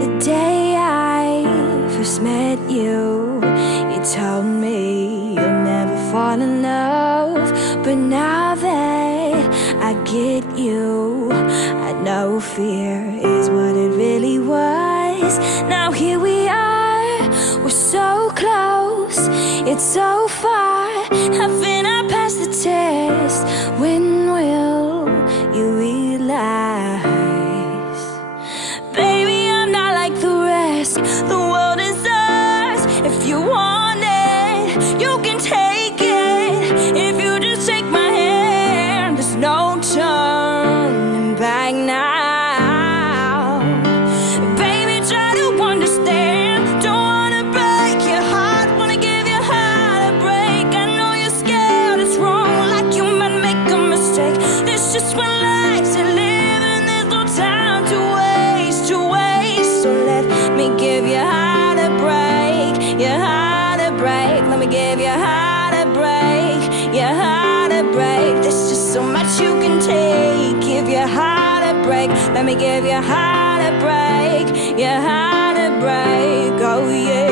The day I first met you, you told me you'll never fall in love. But now that I get you, I know fear is what it really was. Now here we are, we're so close, it's so far. Haven't I passed the test? When will you realize? Baby, I'm not like the rest. The world is ours. If you want it, you can take it. If you just take my hand, there's no turning back now. Baby, try to understand. Don't wanna break your heart, wanna give your heart a break. I know you're scared, it's wrong, like you might make a mistake. There's just one life to live, and there's no time to waste, So let me give your heart a break, your heart a break. Let me give your heart a break, your heart a break. There's just so much you can take. Give your heart a break. Let me give your heart a break, your heart a break. Oh yeah.